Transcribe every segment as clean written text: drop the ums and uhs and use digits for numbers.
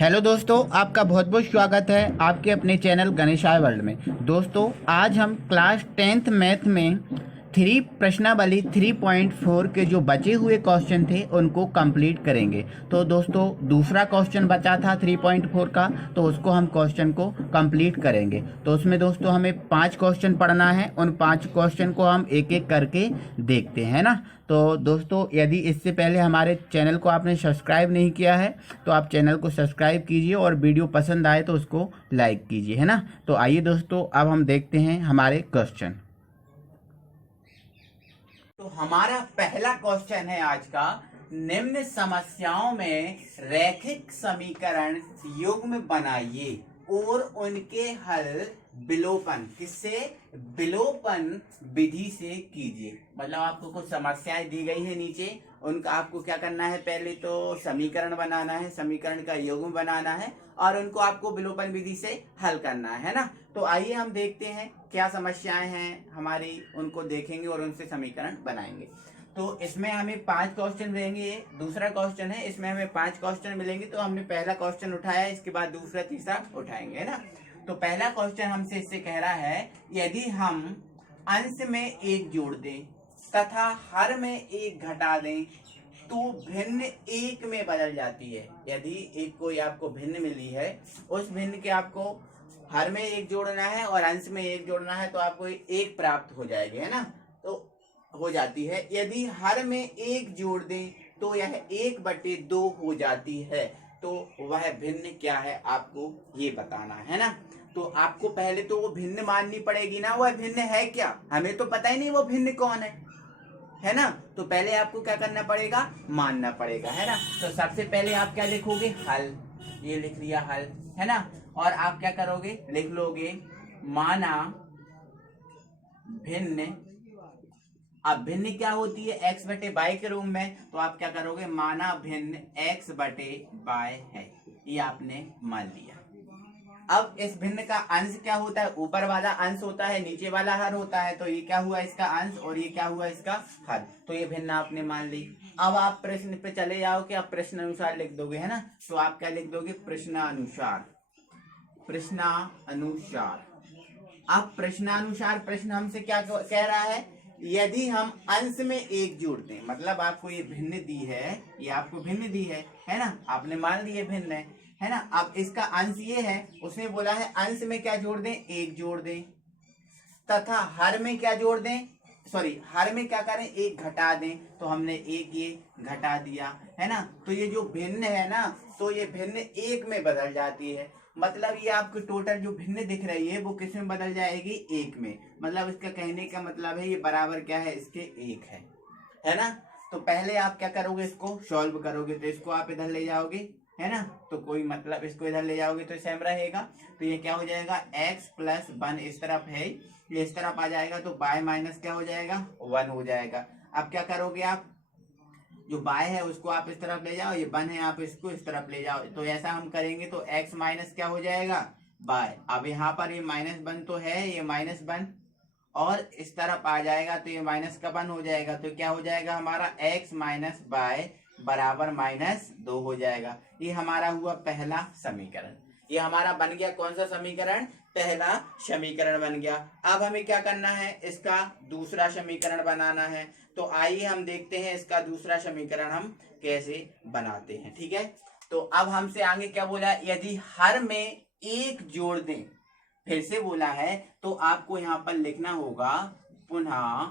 Hello दोस्तों, आपका बहुत बहुत स्वागत है आपके अपने चैनल गणेशाय वर्ल्ड में। दोस्तों, आज हम क्लास 10th मैथ में प्रश्नावली 3.4 के जो बचे हुए क्वेश्चन थे उनको कंप्लीट करेंगे। तो दोस्तों, दूसरा क्वेश्चन बचा था 3.4 का, तो उसको हम क्वेश्चन को कंप्लीट करेंगे। तो उसमें दोस्तों हमें 5 क्वेश्चन पढ़ना है, उन 5 क्वेश्चन को हम एक एक करके देखते हैं ना। तो दोस्तों, यदि इससे पहले हमारे चैनल को आपने सब्सक्राइब नहीं किया है तो आप चैनल को सब्सक्राइब कीजिए और वीडियो पसंद आए तो उसको लाइक कीजिए, है ना। तो आइए दोस्तों, अब हम देखते हैं हमारे क्वेश्चन। तो हमारा पहला क्वेश्चन है आज का, निम्न समस्याओं में रैखिक समीकरण युग्म बनाइए और उनके हल विलोपन किससे, विलोपन विधि से कीजिए। मतलब आपको कुछ समस्याएं दी गई है नीचे, उनका आपको क्या करना है, पहले तो समीकरण बनाना है, समीकरण का युग्म बनाना है और उनको आपको विलोपन विधि से हल करना है ना। तो आइए हम देखते हैं क्या समस्याएं हैं हमारी, उनको देखेंगे और उनसे समीकरण बनाएंगे। तो इसमें हमें 5 क्वेश्चन मिलेंगे। ये दूसरा क्वेश्चन है, इसमें हमें 5 क्वेश्चन मिलेंगे। तो हमने पहला क्वेश्चन उठाया, इसके बाद दूसरा तीसरा उठाएंगे, है ना। तो पहला क्वेश्चन हमसे इससे कह रहा है, यदि हम अंश में 1 जोड़ दें तथा हर में 1 घटा दें तो भिन्न 1 में बदल जाती है। यदि एक कोई आपको भिन्न मिली है, उस भिन्न के आपको हर में 1 जोड़ना है और अंश में 1 जोड़ना है, तो आपको 1 प्राप्त हो जाएगी, है ना। तो हो जाती है। यदि हर में 1 जोड़ दें तो यह 1/2 हो जाती है। तो वह भिन्न क्या है आपको ये बताना है ना। तो आपको पहले तो वो भिन्न माननी पड़ेगी ना, वह भिन्न है क्या, हमें तो पता ही नहीं वो भिन्न कौन है ना। तो पहले आपको क्या करना पड़ेगा, मानना पड़ेगा, है ना। तो सबसे पहले आप क्या लिखोगे, हल। ये लिख लिया हल, है ना। और आप क्या करोगे, लिख लोगे माना भिन्न। अब भिन्न क्या होती है, x/y के रूप में। तो आप क्या करोगे, माना भिन्न x/y है, ये आपने मान लिया। अब इस भिन्न का अंश क्या होता है, ऊपर वाला अंश होता है, नीचे वाला हर होता है। तो ये क्या हुआ इसका अंश और ये क्या हुआ इसका हर। तो ये भिन्न आपने मान ली। अब आप प्रश्न पे चले जाओ कि आप प्रश्न अनुसार लिख दोगे, है ना। तो आप क्या लिख दोगे, प्रश्नानुसार। प्रश्नानुसार। अब प्रश्नानुसार प्रश्न हमसे क्या कह रहा है, यदि हम अंश में 1 जोड़ते हैं, मतलब आपको ये भिन्न दी है, ये आपको भिन्न दी है ना, आपने मान ली भिन्न है ना। अब इसका अंश ये है, उसने बोला है अंश में क्या जोड़ दें, 1 जोड़ दें तथा हर में क्या जोड़ दें, सॉरी हर में क्या करें, 1 घटा दें। तो हमने 1 ये घटा दिया, है ना। तो ये जो भिन्न है ना, तो ये भिन्न 1 में बदल जाती है। मतलब ये आपको टोटल जो भिन्न दिख रही है वो किस में बदल जाएगी, 1 में। मतलब इसका कहने का मतलब है ये बराबर क्या है, इसके 1 है ना। तो पहले आप क्या करोगे, इसको सॉल्व करोगे। तो इसको आप इधर ले जाओगे, है ना। तो कोई मतलब इसको इधर ले जाओगे तो सेम रहेगा। तो ये क्या हो जाएगा, x+1 इस तरफ है, ये इस तरफ आ जाएगा। तो y माइनस क्या हो जाएगा, 1 हो जाएगा। अब क्या करोगे, आप जो y है उसको आप इस तरफ ले जाओ, ये 1 है आप इसको इस तरफ ले जाओ। तो ऐसा हम करेंगे तो x माइनस क्या हो जाएगा, y। अब यहाँ पर ये -1 तो है, ये -1 और इस तरफ आ जाएगा तो ये माइनस का 1 हो जाएगा। तो क्या हो जाएगा हमारा, x माइनस y बराबर -2 हो जाएगा। ये हमारा हुआ पहला समीकरण। ये हमारा बन गया कौन सा समीकरण, पहला समीकरण बन गया। अब हमें क्या करना है, इसका दूसरा समीकरण बनाना है। तो आइए हम देखते हैं इसका दूसरा समीकरण हम कैसे बनाते हैं, ठीक है। तो अब हमसे आगे क्या बोला, यदि हर में 1 जोड़ दें, फिर से बोला है। तो आपको यहां पर लिखना होगा पुनः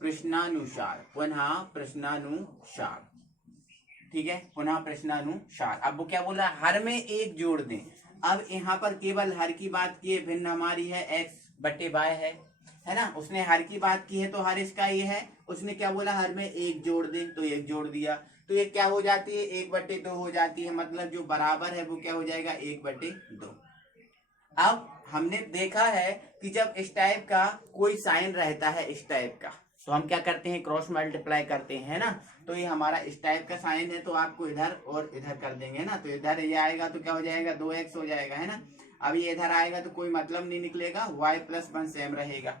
प्रश्नानुसार, पुनः प्रश्नानुसार, ठीक है, पुनः प्रश्नानुसार। अब वो क्या बोला, हर में 1 जोड़ दें। अब यहाँ पर केवल हर की बात की है, भिन्न हमारी है x/y है ना। उसने हर की बात की है तो हर इसका ये है। उसने क्या बोला, हर में 1 जोड़ दें, तो 1 जोड़ दिया। तो ये क्या हो जाती है, 1/2 हो जाती है। मतलब जो बराबर है वो क्या हो जाएगा, 1/2। अब हमने देखा है कि जब इस टाइप का कोई साइन रहता है, इस टाइप का, तो हम क्या करते हैं, क्रॉस मल्टीप्लाई करते हैं ना। तो ये हमारा इस टाइप का साइन है, तो आपको इधर और इधर कर देंगे ना। तो इधर ये आएगा तो क्या हो जाएगा, 2x हो जाएगा, है ना। अब ये इधर आएगा तो कोई मतलब नहीं निकलेगा, y+1 सेम रहेगा।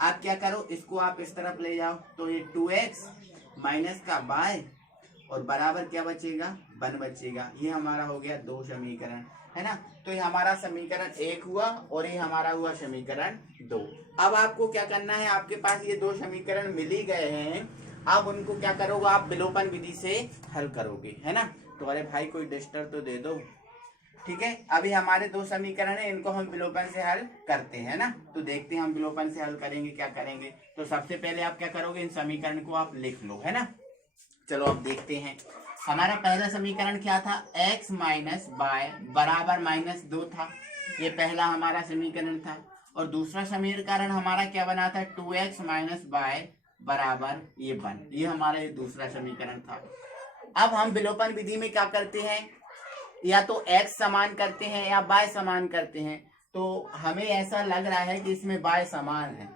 आप क्या करो, इसको आप इस तरफ ले जाओ। तो ये 2x माइनस का y और बराबर क्या बचेगा, 1 बचेगा। ये हमारा हो गया 2 समीकरण, है ना। तो ये हमारा समीकरण 1 हुआ और ये हमारा हुआ समीकरण 2। अब आपको क्या करना है, आपके पास ये 2 समीकरण मिल ही गए हैं, अब उनको क्या करोगे आप विलोपन विधि से हल करोगे, है ना। तो अरे भाई कोई डिस्टर्ब तो दे दो, ठीक है। अभी हमारे 2 समीकरण है, इनको हम विलोपन से हल करते हैं ना। तो देखते हैं हम विलोपन से हल करेंगे क्या करेंगे। तो सबसे पहले आप क्या करोगे, इन समीकरण को आप लिख लो, है ना। चलो अब देखते हैं। हमारा पहला समीकरण क्या था, x माइनस बाय बराबर -2 था, ये पहला हमारा समीकरण था। और दूसरा समीकरण हमारा क्या बना था, 2x माइनस बाय बराबर ये 1, ये हमारा ये दूसरा समीकरण था। अब हम विलोपन विधि में क्या करते हैं, या तो x समान करते हैं या y समान करते हैं। तो हमें ऐसा लग रहा है कि इसमें y समान है,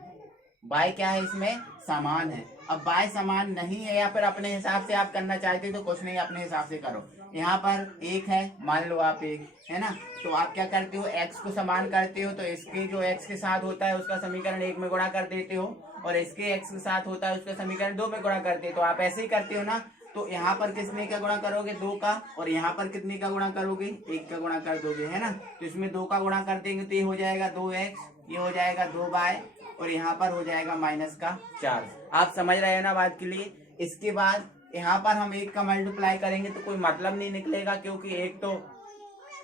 y क्या है, इसमें समान है। अब y समान नहीं है या फिर अपने हिसाब से आप करना चाहते हैं तो कुछ नहीं, अपने हिसाब से करो। यहाँ पर 1 है, मान लो आप 1 है ना, तो आप क्या करते हो, x को समान करते हो तो इसके जो x के साथ होता है उसका समीकरण 1 में गुणा कर देते हो, और इसके x के साथ होता है उसका समीकरण 2 में गुणा करते हो। तो आप ऐसे ही करते हो ना। तो यहाँ पर कितने का गुणा करोगे, 2 का, और यहाँ पर कितने का गुणा करोगे, 1 का गुणा कर दोगे, है ना। तो इसमें 2 का गुणा कर देंगे तो ये हो जाएगा 2x, ये हो जाएगा 2y, और यहाँ पर हो जाएगा -4। आप समझ रहे हैं ना बात के लिए। इसके बाद यहाँ पर हम 1 का मल्टीप्लाई करेंगे तो कोई मतलब नहीं निकलेगा, क्योंकि 1 तो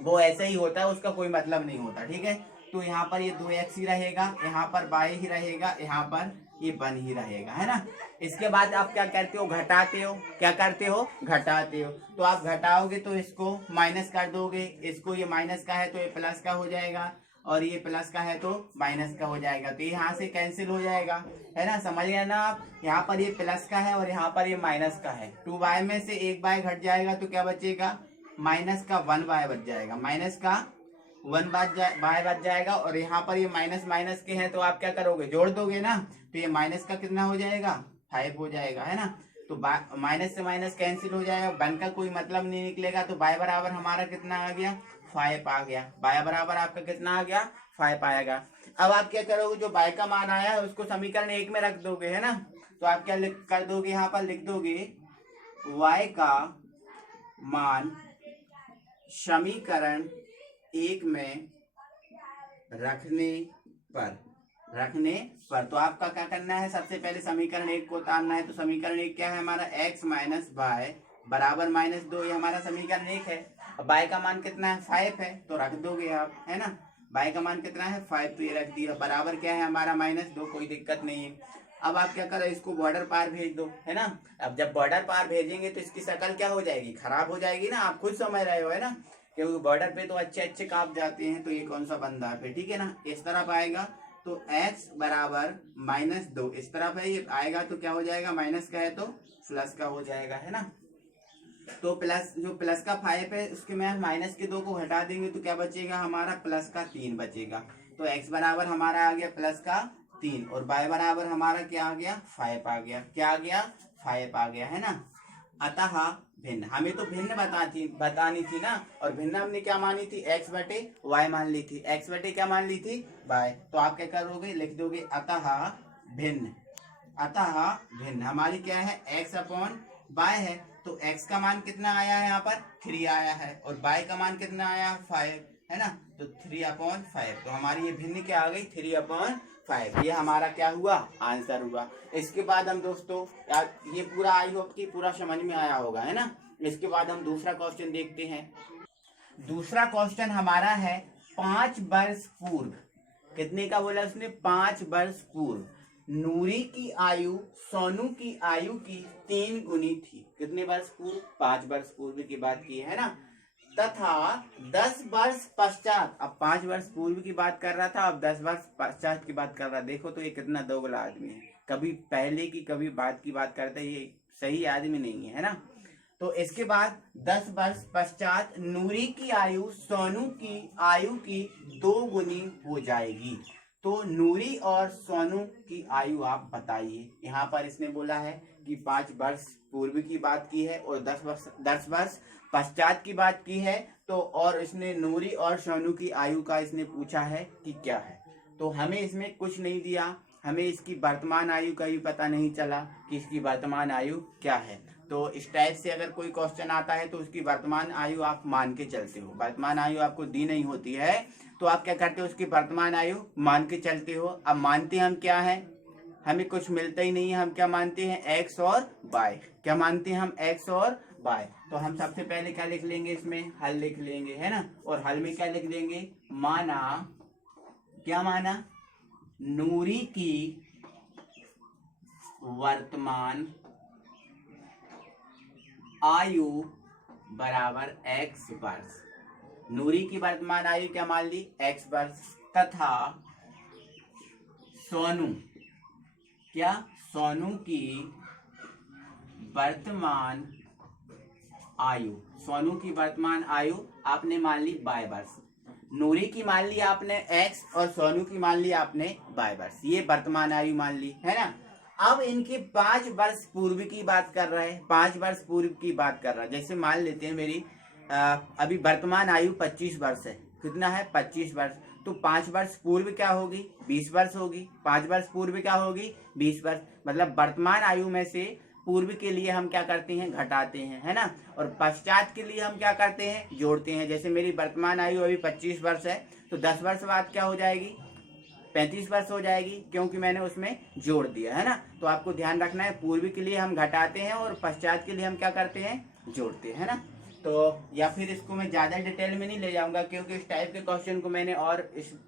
वो ऐसे ही होता है, उसका कोई मतलब नहीं होता, ठीक है। तो यहाँ पर ये 2x ही रहेगा, यहाँ पर y ही रहेगा, यहाँ पर ये 1 ही रहेगा, है ना। इसके बाद आप क्या करते हो, घटाते हो, क्या करते हो, घटाते हो। तो आप घटाओगे तो इसको माइनस कर दोगे, इसको ये माइनस का है तो ये प्लस का हो जाएगा, और ये प्लस का है तो माइनस का हो जाएगा। तो यहाँ से कैंसिल हो जाएगा, है ना, समझ गए ना आप। यहाँ पर ये प्लस का है और यहाँ पर ये माइनस का है। 2y में से 1y घट जाएगा तो क्या बचेगा, माइनस का 1y बच जाएगा, माइनस का 1y बच जाएगा। और यहाँ पर ये माइनस माइनस के हैं तो आप क्या करोगे, जोड़ दोगे ना। तो ये माइनस का कितना हो जाएगा, 5 हो जाएगा, है ना। तो माइनस से माइनस कैंसिल हो जाएगा, 1 का कोई मतलब नहीं निकलेगा। तो y बराबर हमारा कितना आ गया, 5 आ गया। y बराबर आपका कितना आ गया, 5 आएगा। अब आप क्या करोगे, जो y का मान आया है उसको समीकरण 1 में रख दोगे, है ना। तो आप क्या कर दोगे, यहाँ पर लिख दोगे y का मान समीकरण 1 में रखने पर तो आपका क्या करना है, सबसे पहले समीकरण 1 को उतारना है। तो समीकरण 1 क्या है हमारा, x माइनस बाय बराबर -2, ये हमारा समीकरण 1 है। अब y का मान कितना है, 5 है, तो रख दोगे आप, है ना। y का मान कितना है, 5, तो ये रख दिया। बराबर क्या है हमारा, -2, कोई दिक्कत नहीं है। अब आप क्या करो, इसको बॉर्डर पार भेज दो, है ना। अब जब बॉर्डर पार भेजेंगे तो इसकी शक्ल क्या हो जाएगी, खराब हो जाएगी ना, आप खुद समझ रहे हो, है ना। क्योंकि बॉर्डर पे तो अच्छे अच्छे काप जाते हैं। तो ये कौन सा बंदा है, ठीक है ना, इस तरफ आएगा तो x बराबर -2 इस तरफ है, ये आएगा तो क्या हो जाएगा, माइनस का है तो प्लस का हो जाएगा, है ना। तो प्लस, जो प्लस का 5 है उसके में माइनस के 2 को हटा देंगे तो क्या बचेगा हमारा, प्लस का 3 बचेगा। तो x बराबर हमारा आ गया प्लस का 3, और y बराबर हमारा क्या आ गया, 5 आ गया। क्या आ गया, 5 आ गया, है ना। अतः भिन्न, हमें तो भिन्न बतानी थी ना, और भिन्न हमने क्या मानी थी, x बटे y मान ली थी, x बटे क्या मान ली थी, y। तो आप क्या करोगे, लिख दोगे अतः भिन्न हमारी क्या है, x अपॉन y है। तो x का मान कितना आया है, यहाँ पर 3 आया है, और y का मान कितना आया, 5, है ना। तो 3/5, तो हमारी ये भिन्न क्या आ गई, 3/5। ये हमारा क्या हुआ, आंसर हुआ। इसके बाद हम दोस्तों, यार ये पूरा आई होप कि पूरा समझ में आया होगा, है ना। इसके बाद हम दूसरा क्वेश्चन देखते हैं। दूसरा क्वेश्चन हमारा है 5 वर्ष पूर्व, कितने का बोला उसने, 5 वर्ष पूर्व नूरी की आयु सोनू की आयु की 3 गुनी थी। कितने वर्ष पूर्व, 5 वर्ष पूर्व की बात की है ना। तथा 10 वर्ष पश्चात, अब 5 वर्ष पूर्व की बात कर रहा था, अब 10 वर्ष पश्चात की बात कर रहा। देखो तो ये कितना दोगला आदमी है, कभी पहले की कभी बाद की बात करता है, ये सही आदमी नहीं है ना। तो इसके बाद 10 वर्ष पश्चात नूरी की आयु सोनू की आयु की 2 गुनी हो जाएगी। तो नूरी और सोनू की आयु आप बताइए। यहाँ पर इसने बोला है कि 5 वर्ष पूर्व की बात की है और 10 वर्ष पश्चात की बात की है। तो और इसने नूरी और सोनू की आयु का इसने पूछा है कि क्या है। तो हमें इसमें कुछ नहीं दिया, हमें इसकी वर्तमान आयु का भी पता नहीं चला कि इसकी वर्तमान आयु क्या है। तो इस टाइप से अगर कोई क्वेश्चन आता है तो उसकी वर्तमान आयु आप मान के चलते हो। वर्तमान आयु आपको दी नहीं होती है तो आप क्या करते हो, उसकी वर्तमान आयु मान के चलते हो। अब मानते हम क्या है, हमें कुछ मिलता ही नहीं है, हम क्या मानते हैं, एक्स और वाई। क्या मानते हैं हम, एक्स और वाई। तो हम सबसे पहले क्या लिख लेंगे, इसमें हल लिख लेंगे, है ना। और हल में क्या लिख देंगे, माना, क्या माना, नूरी की वर्तमान आयु बराबर एक्स वर्ष। नूरी की वर्तमान आयु क्या मान ली, एक्स वर्ष, तथा सोनू, क्या, सोनू की वर्तमान आयु, सोनू की वर्तमान आयु आपने मान ली वाई वर्ष। नूरी की मान ली आपने एक्स और सोनू की मान ली आपने वाई वर्ष। ये वर्तमान आयु मान ली, है ना। अब इनके 5 वर्ष पूर्व की बात कर रहे हैं, 5 वर्ष पूर्व की बात कर रहा है। जैसे मान लेते हैं मेरी अभी वर्तमान आयु 25 वर्ष है। कितना है, 25 वर्ष। तो 5 वर्ष पूर्व क्या होगी, 20 वर्ष होगी। 5 वर्ष पूर्व क्या होगी, 20 वर्ष। मतलब वर्तमान आयु में से पूर्व के लिए हम क्या करते हैं, घटाते हैं, है ना। और पश्चात के लिए हम क्या करते हैं, जोड़ते हैं। जैसे मेरी वर्तमान आयु अभी 25 वर्ष है तो 10 वर्ष बाद क्या हो जाएगी, 35 वर्ष हो जाएगी, क्योंकि मैंने उसमें जोड़ दिया, है ना। तो आपको ध्यान रखना है, पूर्व के लिए हम घटाते हैं और पश्चात के लिए हम क्या करते हैं, जोड़ते हैं, है ना। तो या फिर इसको मैं ज्यादा डिटेल में नहीं ले जाऊंगा क्योंकि इस टाइप के क्वेश्चन को मैंने और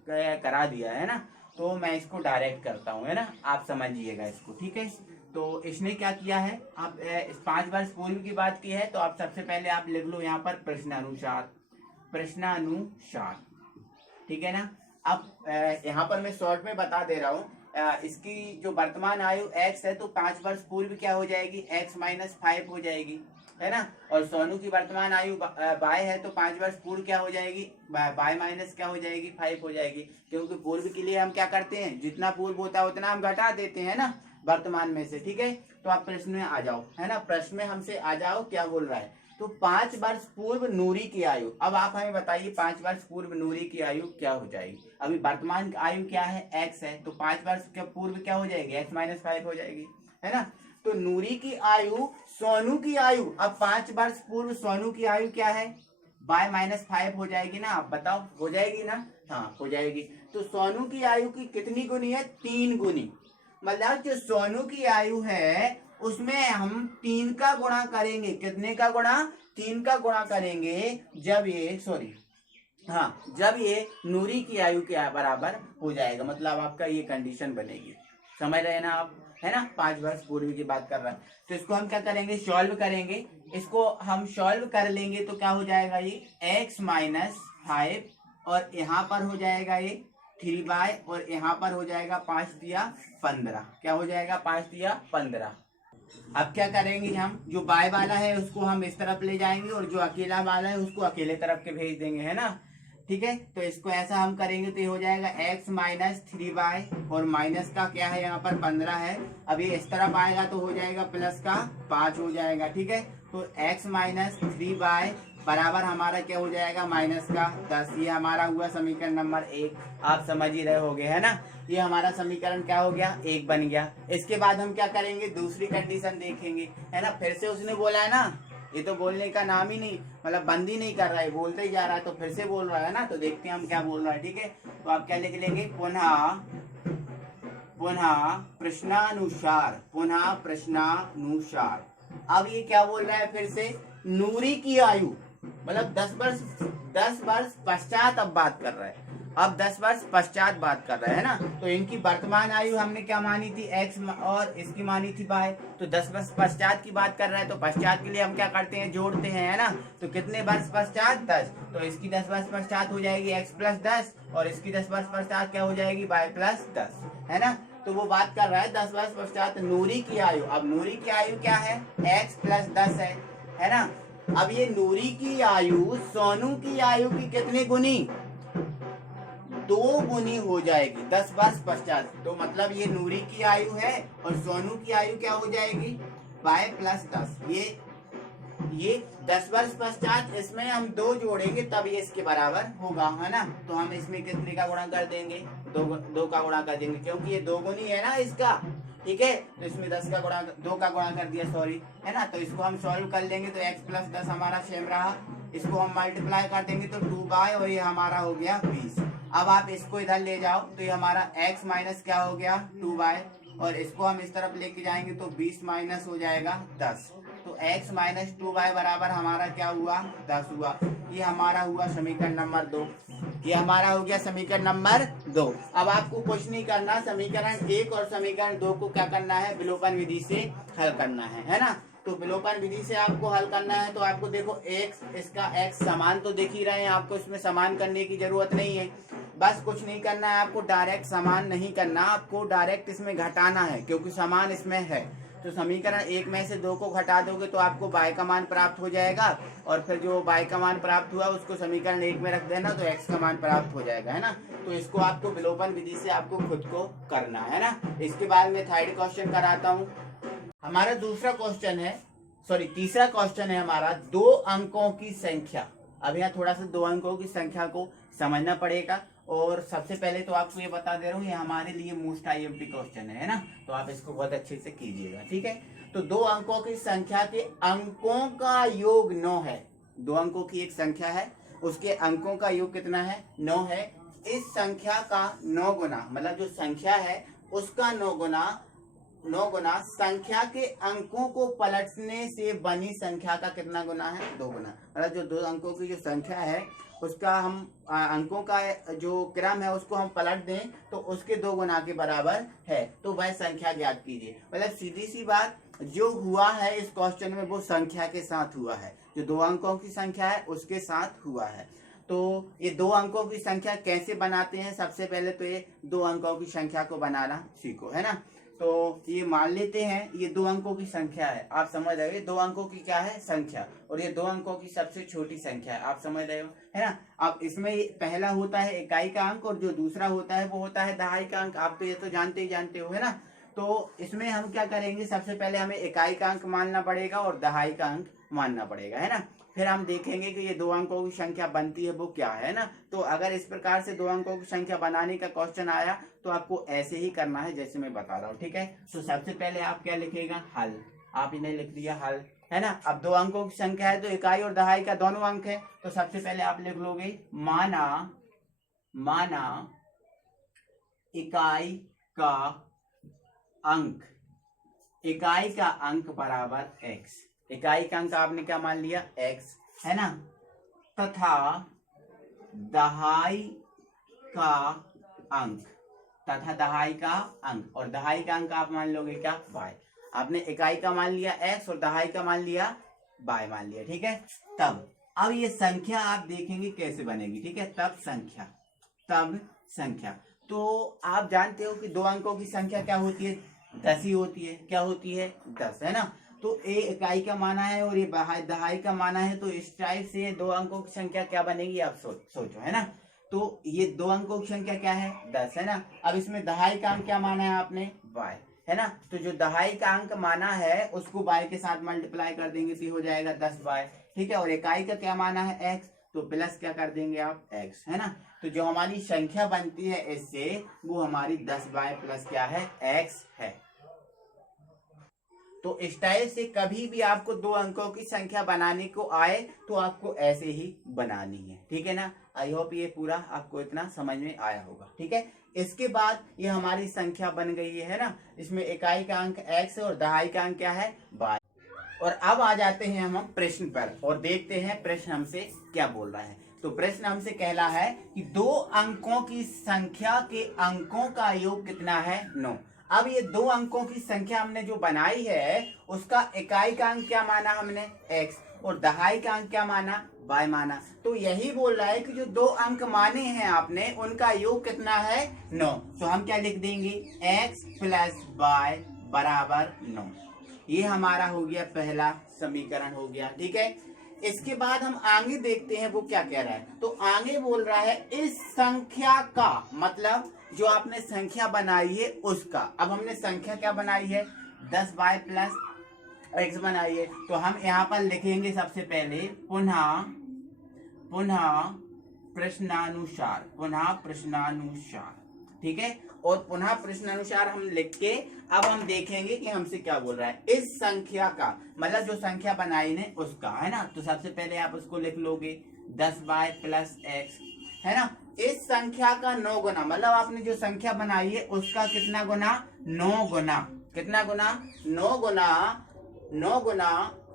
करा दिया है ना। तो मैं इसको डायरेक्ट करता हूँ, है ना, आप समझिएगा इसको, ठीक है। तो इसने क्या किया है, आप इस 5 वर्ष पूर्व की बात की है तो आप सबसे पहले आप लिख लो यहाँ पर प्रश्नानुसार, प्रश्नानुसार, ठीक है ना। अब यहाँ पर मैं शॉर्ट में बता दे रहा हूँ, इसकी जो वर्तमान आयु x है तो 5 वर्ष पूर्व क्या हो जाएगी, x माइनस 5 हो जाएगी, है ना। और सोनू की वर्तमान आयु y है तो 5 वर्ष पूर्व क्या हो जाएगी, y माइनस क्या हो जाएगी, 5 हो जाएगी। क्योंकि पूर्व के लिए हम क्या करते हैं, जितना पूर्व होता है उतना हम घटा देते हैं ना वर्तमान में से, ठीक है। तो आप प्रश्न में आ जाओ, है ना, प्रश्न में हमसे आ जाओ क्या बोल रहा है। तो 5 वर्ष पूर्व नूरी की आयु, अब आप हमें बताइए 5 वर्ष पूर्व नूरी की आयु क्या हो जाएगी। अभी वर्तमान आयु क्या है, x है, तो 5 वर्ष के पूर्व क्या हो जाएगी, x माइनस 5 हो जाएगी, है ना। तो नूरी की आयु, सोनू की आयु, अब 5 वर्ष पूर्व सोनू की आयु क्या है, y माइनस 5 हो जाएगी ना, आप बताओ हो जाएगी ना, हाँ हो जाएगी। तो सोनू की आयु की कितनी गुनी है, 3 गुनी। मतलब जो सोनू की आयु है उसमें हम 3 का गुणा करेंगे, कितने का गुणा, 3 का गुणा करेंगे जब ये, सॉरी हाँ, जब ये नूरी की आयु के बराबर हो जाएगा। मतलब आपका ये कंडीशन बनेगी, समझ रहे हैं ना आप, है ना। 5 वर्ष पूर्व की बात कर रहा है तो इसको हम क्या करेंगे, सॉल्व करेंगे। इसको हम सॉल्व कर लेंगे तो क्या हो जाएगा, ये x माइनस 5 और यहाँ पर हो जाएगा ये 3y और यहाँ पर हो जाएगा 5 दिया 15, क्या हो जाएगा, 5 दिया 15। अब क्या करेंगे, हम जो बाय वाला है उसको हम इस तरफ ले जाएंगे और जो अकेला वाला है उसको अकेले तरफ के भेज देंगे, है ना, ठीक है। तो इसको ऐसा हम करेंगे तो ये हो जाएगा x माइनस 3y और माइनस का क्या है यहाँ पर 15 है। अब ये इस तरफ आएगा तो हो जाएगा प्लस का 5 हो जाएगा, ठीक है। तो x माइनस 3y बराबर हमारा क्या हो जाएगा, माइनस का 10। ये हमारा हुआ समीकरण नंबर 1, आप समझ ही रहे होगे, है ना। ये हमारा समीकरण क्या हो गया, 1 बन गया। इसके बाद हम क्या करेंगे, दूसरी कंडीशन देखेंगे, है ना। फिर से उसने बोला है ना, ये तो बोलने का नाम ही नहीं, मतलब बंद ही नहीं कर रहा है, बोलते ही जा रहा है, तो फिर से बोल रहा है ना। तो देखते हैं हम क्या बोल रहा है, ठीक है। तो आप क्या लिख लेंगे, पुनः प्रश्नानुसार, पुनः प्रश्नानुसार। अब ये क्या बोल रहा है, फिर से नूरी की आयु, मतलब 10 वर्ष पश्चात अब बात कर रहा है, अब 10 वर्ष पश्चात बात कर रहा है ना। तो इनकी वर्तमान आयु हमने क्या मानी थी, x और इसकी मानी थी y। तो 10 वर्ष पश्चात की बात कर रहा है तो पश्चात के लिए हम क्या करते हैं, जोड़ते हैं, है ना। तो कितने वर्ष पश्चात, 10। तो इसकी 10 वर्ष पश्चात हो जाएगी x प्लस 10 और इसकी 10 वर्ष पश्चात क्या हो जाएगी, y प्लस 10, है ना। तो वो बात कर रहा है 10 वर्ष पश्चात नूरी की आयु। अब नूरी की आयु क्या है, x प्लस 10 है ना। अब ये नूरी की आयु सोनू की आयु की कितनी गुनी, 2 गुनी हो जाएगी 10 वर्ष पश्चात। तो मतलब ये नूरी की आयु है और सोनू की आयु क्या हो जाएगी, y प्लस 10। ये 10 वर्ष पश्चात इसमें हम 2 जोड़ेंगे तब ये इसके बराबर होगा, है ना। तो हम इसमें कितने का गुणा कर देंगे, 2 का गुणा कर देंगे क्योंकि ये 2 गुनी है ना इसका। ठीक है। तो इसमें 10 का गुणा 2 का गुणा कर दिया, सॉरी, है ना। तो इसको हम सॉल्व कर लेंगे तो x प्लस 10 हमारा सेम रहा। इसको हम मल्टीप्लाई कर देंगे तो 2y और ये हमारा हो गया 20। अब आप इसको इधर ले जाओ तो ये हमारा x माइनस क्या हो गया 2y, और इसको हम इस तरफ लेके जाएंगे तो 20 माइनस हो जाएगा 10। तो x माइनस 2y बराबर हमारा क्या हुआ 10 हुआ। ये हमारा हुआ समीकरण नंबर 2। ये हमारा हो गया समीकरण नंबर 2। अब आपको कुछ नहीं करना, समीकरण 1 और समीकरण 2 को क्या करना है, विलोपन विधि से हल करना है ना। तो विलोपन विधि से आपको हल करना है तो आपको देखो x, इसका x समान तो दिख ही रहे हैं, आपको इसमें समान करने की जरूरत नहीं है। बस कुछ नहीं करना है आपको, डायरेक्ट समान नहीं करना, आपको डायरेक्ट इसमें घटाना है क्योंकि समान इसमें है। तो समीकरण 1 में से 2 को घटा दोगे तो आपको y का मान प्राप्त हो जाएगा, और फिर जो y का मान प्राप्त हुआ उसको समीकरण 1 में रख देना तो x का मान प्राप्त हो जाएगा, है ना। तो इसको आपको विलोपन विधि से आपको खुद को करना है ना। इसके बाद में थर्ड क्वेश्चन कराता हूँ। हमारा दूसरा क्वेश्चन है, सॉरी तीसरा क्वेश्चन है हमारा 2 अंकों की संख्या। अब यहाँ थोड़ा सा 2 अंकों की संख्या को समझना पड़ेगा, और सबसे पहले तो आपको ये बता दे रहा हूँ ये हमारे लिए मोस्ट आईएमपी क्वेश्चन है ना, तो आप इसको बहुत अच्छे से कीजिएगा, ठीक है। तो 2 अंकों की संख्या के अंकों का योग 9 है। 2 अंकों की एक संख्या है, उसके अंकों का योग कितना है 9 है। इस संख्या का 9 गुना, मतलब जो संख्या है उसका 9 गुना संख्या के अंकों को पलटने से बनी संख्या का कितना गुना है 2 गुना। मतलब जो 2 अंकों की जो संख्या है उसका हम अंकों का जो क्रम है उसको हम पलट दें तो उसके 2 गुना के बराबर है, तो वह संख्या ज्ञात कीजिए। मतलब सीधी सी बात, जो हुआ है इस क्वेश्चन में वो संख्या के साथ हुआ है, जो 2 अंकों की संख्या है उसके साथ हुआ है। तो ये 2 अंकों की संख्या कैसे बनाते हैं, सबसे पहले तो ये 2 अंकों की संख्या को बनाना सीखो, है ना। तो ये मान लेते हैं ये 2 अंकों की संख्या है, आप समझ रहे हो 2 अंकों की क्या है संख्या, और ये 2 अंकों की सबसे छोटी संख्या है, आप समझ रहे हो, है ना। अब इसमें पहला होता है इकाई का अंक और जो दूसरा होता है वो होता है दहाई का अंक, आप तो ये तो जानते ही जानते हो, है ना। तो इसमें हम क्या करेंगे, सबसे पहले हमें इकाई का अंक मानना पड़ेगा और दहाई का अंक मानना पड़ेगा, है ना। फिर हम देखेंगे कि ये 2 अंकों की संख्या बनती है वो क्या है ना। तो अगर इस प्रकार से 2 अंकों की संख्या बनाने का क्वेश्चन आया तो आपको ऐसे ही करना है जैसे मैं बता रहा हूँ, ठीक है। तो सबसे पहले आप क्या लिखेगा हल, आप इन्हें लिख दिया हल, है ना। अब 2 अंकों की संख्या है तो इकाई और दहाई का दोनों अंक है, तो सबसे पहले आप लिख लोगे माना इकाई का अंक, इकाई का अंक बराबर x, इकाई का अंक आपने क्या मान लिया x, है ना, तथा दहाई का अंक, और दहाई का अंक आप मान लोगे क्या y। आपने इकाई का मान लिया x और दहाई का मान लिया y मान लिया, ठीक है। तब अब ये संख्या आप देखेंगे कैसे बनेगी, ठीक है। तब संख्या तो आप जानते हो कि 2 अंकों की संख्या क्या होती है 10 ही होती है, क्या होती है 10, है ना। तो ए इकाई का माना है और ये दहाई का माना है, तो इस टाइप से 2 अंकों की संख्या क्या बनेगी आप सोचो, है ना। तो ये 2 अंकों की संख्या क्या है 10, है ना। अब इसमें दहाई का अंक क्या माना है आपने y, है ना। तो जो दहाई का अंक माना है उसको y के साथ मल्टीप्लाई कर देंगे तो हो जाएगा 10y, ठीक है। और इकाई का क्या माना है x, तो प्लस क्या कर देंगे आप x, है ना। तो जो हमारी संख्या बनती है इससे वो हमारी 10y प्लस क्या है x है। तो इस टाइप से कभी भी आपको 2 अंकों की संख्या बनाने को आए तो आपको ऐसे ही बनानी है, ठीक है ना। आई होप ये पूरा आपको इतना समझ में आया होगा, ठीक है। इसके बाद ये हमारी संख्या बन गई है ना, इसमें इकाई का अंक x और दहाई का अंक क्या है y। और अब आ जाते हैं हम प्रश्न पर और देखते हैं प्रश्न हमसे क्या बोल रहा है। तो प्रश्न हमसे कहला है कि 2 अंकों की संख्या के अंकों का योग कितना है 9। अब ये 2 अंकों की संख्या हमने जो बनाई है उसका इकाई का अंक क्या माना हमने x और दहाई का अंक क्या माना y माना। तो यही बोल रहा है कि जो 2 अंक माने हैं आपने उनका योग कितना है 9। तो हम क्या लिख देंगे x प्लस y बराबर 9। ये हमारा हो गया पहला समीकरण हो गया, ठीक है। इसके बाद हम आगे देखते हैं वो क्या कह रहा है। तो आगे बोल रहा है इस संख्या का, मतलब जो आपने संख्या बनाई है उसका। अब हमने संख्या क्या बनाई है 10y प्लस x बनाई है, तो हम यहाँ पर लिखेंगे सबसे पहले पुनः प्रश्नानुसार ठीक है। और पुनः प्रश्नानुसार हम लिख के अब हम देखेंगे कि हमसे क्या बोल रहा है। इस संख्या का मतलब जो संख्या बनाई ने उसका, है ना। तो सबसे पहले आप उसको लिख लोगे 10y प्लस एक्स, है ना। इस संख्या का 9 गुना, मतलब आपने जो संख्या बनाई है उसका कितना गुना, 9 गुना। कितना गुना, 9 गुना। 9 गुना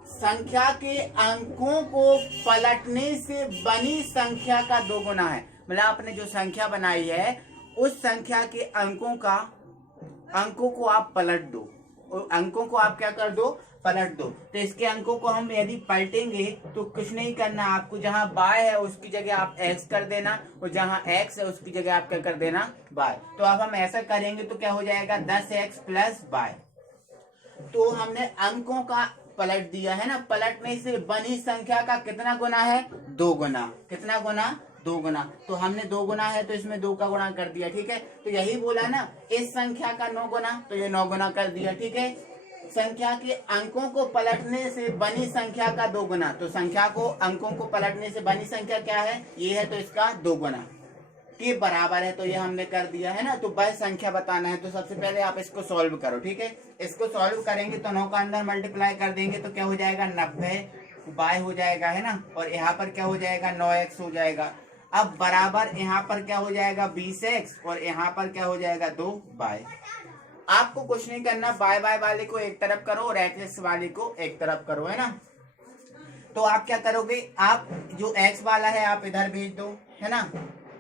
संख्या के अंकों को पलटने से बनी संख्या का 2 गुना है। मतलब आपने जो संख्या बनाई है उस संख्या के अंकों को आप पलट दो, अंकों को आप क्या कर दो, पलट दो। तो इसके अंकों को हम यदि पलटेंगे तो कुछ नहीं करना, आपको जहां y है उसकी जगह आप x कर देना, और जहां x है उसकी जगह आप क्या कर देना, y। तो अब हम ऐसा करेंगे तो क्या हो जाएगा, 10x प्लस y। तो हमने अंकों का पलट दिया है ना, पलटने से बनी संख्या का कितना गुना है, 2 गुना। कितना गुना, 2 गुना। तो हमने 2 गुना है तो इसमें 2 का गुणा कर दिया, ठीक है। तो यही बोला ना, इस संख्या का 9 गुना, तो ये 9 गुना कर दिया, ठीक है। संख्या के अंकों को पलटने से बनी संख्या का 2 गुना, तो संख्या को अंकों को पलटने से बनी संख्या क्या है, ये है, तो इसका 2 गुना के बराबर है। तो ये हमने कर दिया है ना। तो वह संख्या बताना है, तो सबसे पहले आप इसको सॉल्व करो, ठीक है। इसको सॉल्व करेंगे तो 9 का अंदर मल्टीप्लाई कर देंगे तो क्या हो जाएगा, 90y हो जाएगा, है ना। और यहाँ पर क्या हो जाएगा, 9x हो जाएगा। अब बराबर यहाँ पर क्या हो जाएगा, 20x, और यहाँ पर क्या हो जाएगा, 2y। आपको कुछ नहीं करना, y वाले को एक तरफ करो और x वाले को एक तरफ करो, है ना। तो आप क्या करोगे, आप जो x वाला है आप इधर भेज दो, है ना,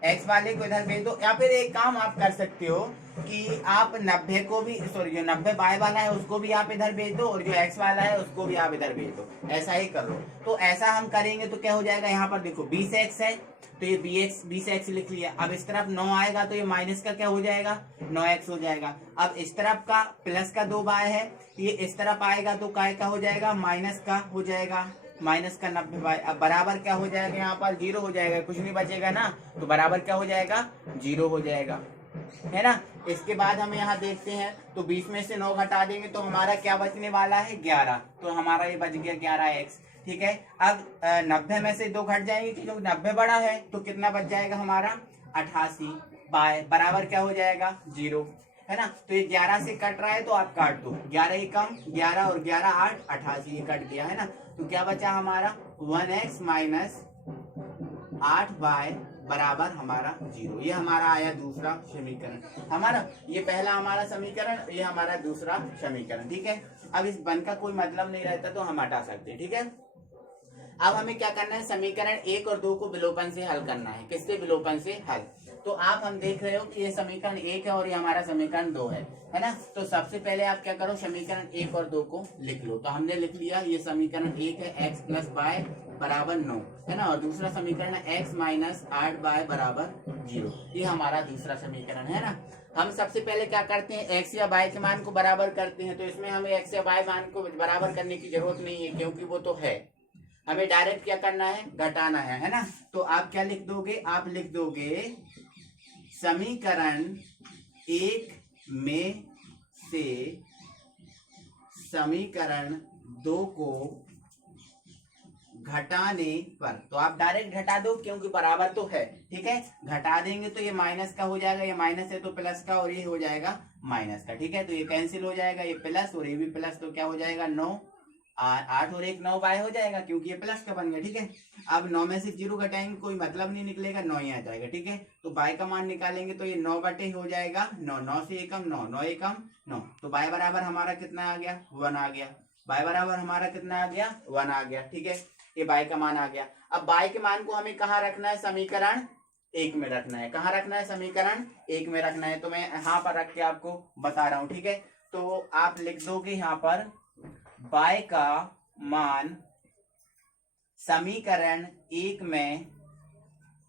x वाले को इधर भेज दो। या फिर एक काम आप कर सकते हो कि आप 90 को भी, सॉरी, जो 90 y वाला है उसको भी आप इधर भेज दो, और जो x वाला है उसको भी आप इधर भेज दो, ऐसा ही कर लो। तो ऐसा हम करेंगे तो क्या हो जाएगा, यहाँ पर देखो 20x है तो ये 20x लिख लिया। अब इस तरफ 9 आएगा तो ये माइनस का क्या हो जाएगा, 9x हो जाएगा। अब इस तरफ का प्लस का 2y है, ये इस तरफ आएगा तो काय का हो जाएगा, माइनस का हो जाएगा, माइनस का 90y। अब बराबर क्या हो जाएगा, यहाँ पर 0 हो जाएगा, कुछ नहीं बचेगा ना, तो बराबर क्या हो जाएगा, 0 हो जाएगा, है ना। इसके बाद हम यहाँ देखते हैं तो 20 में से 9 घटा देंगे तो हमारा क्या बचने वाला है, 11। तो हमारा ये बच गया 11x, ठीक है। अब 90 में से 2 घट जाएंगे क्योंकि 90 बड़ा है, तो कितना बच जाएगा हमारा, 88 बाय बराबर क्या हो जाएगा, 0, है ना। तो ये 11 से कट रहा है तो आप काट दो, 11 ही कम 11 और 11 8, 88 ये कट गया, है ना। तो क्या बचा हमारा, 1x माइनस 8y बराबर हमारा 0। ये हमारा आया दूसरा समीकरण। हमारा ये पहला हमारा समीकरण, ये हमारा दूसरा समीकरण, ठीक है। अब इस वन का कोई मतलब नहीं रहता तो हम हटा सकते हैं, ठीक है। अब हमें क्या करना है, समीकरण 1 और 2 को विलोपन से हल करना है। किससे, विलोपन से हल। तो आप हम देख रहे हो कि ये समीकरण 1 है और ये हमारा समीकरण 2 है ना। तो सबसे पहले आप क्या करो, समीकरण 1 और 2 को लिख लो। तो हमने लिख लिया, ये समीकरण 1 है, x प्लस y बराबर 9, है ना। और दूसरा समीकरण है x माइनस 8y बराबर 0। ये हमारा दूसरा समीकरण है ना। हम सबसे पहले क्या करते हैं, x या y के मान को बराबर करते हैं। तो इसमें हमें x या y मान को बराबर करने की जरूरत नहीं है क्योंकि वो तो है, हमें डायरेक्ट क्या करना है, घटाना है ना। तो आप क्या लिख दोगे, आप लिख दोगे समीकरण 1 में से समीकरण 2 को घटाने पर। तो आप डायरेक्ट घटा दो क्योंकि बराबर तो है, ठीक है। घटा देंगे तो ये माइनस का हो जाएगा, ये माइनस है तो प्लस का, और ये हो जाएगा माइनस का, ठीक है। तो ये कैंसिल हो जाएगा, ये प्लस और ये भी प्लस, तो क्या हो जाएगा, 9 8 और 1 9y हो जाएगा क्योंकि ये प्लस का बन गया, ठीक है। अब 9 में से 0 घटाएंगे कोई मतलब नहीं निकलेगा, 9 ही आ जाएगा, ठीक है। तो y का मान निकालेंगे तो ये 9 बटे हो जाएगा 9, 9 से एकम 9, 9 एकम 9। तो y बराबर हमारा कितना आ गया, 1 आ गया। y बराबर हमारा कितना आ गया, 1 आ गया, ठीक है। ये y का मान आ गया। अब y के मान को हमें कहाँ रखना है, समीकरण 1 में रखना है। कहाँ रखना है, समीकरण 1 में रखना है। तो मैं यहाँ पर रख के आपको बता रहा हूँ, ठीक है। तो आप लिख दोगे यहाँ पर y का मान समीकरण 1 में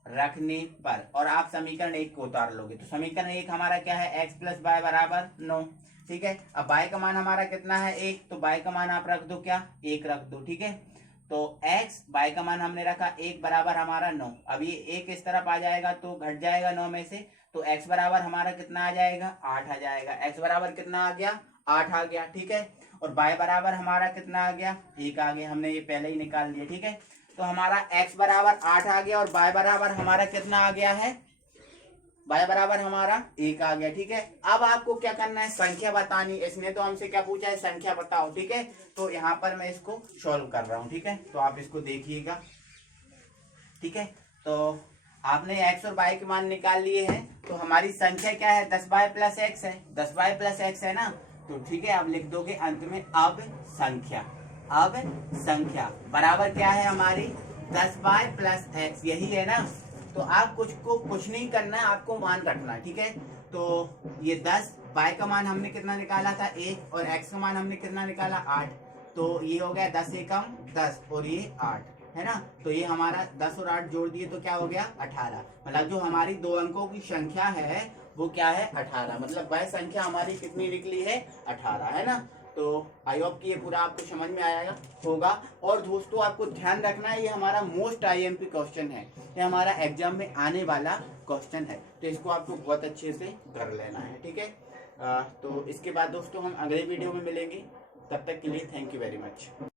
रखने पर, और आप समीकरण 1 को उतार लोगे। तो समीकरण 1 हमारा क्या है, x प्लस वाई बराबर 9, ठीक है। अब y का मान हमारा कितना है, 1, तो y का मान आप रख दो, क्या 1 रख दो, ठीक है। तो x y का मान हमने रखा 1 बराबर हमारा 9। अब ये 1 इस तरफ आ जाएगा तो घट जाएगा 9 में से, तो x बराबर हमारा कितना आ जाएगा, 8 आ जाएगा। x बराबर कितना आ गया, 8 आ गया, ठीक है। और y बराबर हमारा कितना आ गया, 1 आ गया। हमने ये पहले ही निकाल लिया, ठीक है। तो हमारा x बराबर 8 आ गया और y बराबर हमारा कितना आ गया है, y बराबर हमारा 1 आ गया। ठीक है, अब आपको क्या करना है, संख्या बतानी। इसने तो हमसे क्या पूछा है, संख्या बताओ। ठीक है, तो यहाँ पर मैं इसको सॉल्व कर रहा हूँ। ठीक है, तो आप इसको देखिएगा। ठीक है, तो आपने x और y के मान निकाल लिए हैं, तो हमारी संख्या क्या है, 10y प्लस एक्स है। 10y प्लस एक्स है ना, तो ठीक है, आप लिख दोगे अंत में अब संख्या। अब संख्या बराबर क्या है हमारी, 10y प्लस एक्स, यही है ना। तो आप कुछ नहीं करना है, आपको मान रखना है। ठीक है, तो ये 10, y का मान हमने कितना निकाला था 1, और x का मान हमने कितना निकाला 8। तो ये हो गया 10 एकम 10 और ये 8 है ना। तो ये हमारा 10 और 8 जोड़ दिए तो क्या हो गया 18। मतलब जो हमारी 2 अंकों की संख्या है वो क्या है 18। मतलब वह संख्या हमारी कितनी निकली है 18, है ना। तो आई होप कि ये पूरा आपको समझ में आया होगा। और दोस्तों आपको ध्यान रखना है, ये हमारा मोस्ट आईएमपी क्वेश्चन है, ये हमारा एग्जाम में आने वाला क्वेश्चन है, तो इसको आपको बहुत अच्छे से कर लेना है। ठीक है, तो इसके बाद दोस्तों हम अगले वीडियो में मिलेंगे। तब तक के लिए थैंक यू वेरी मच।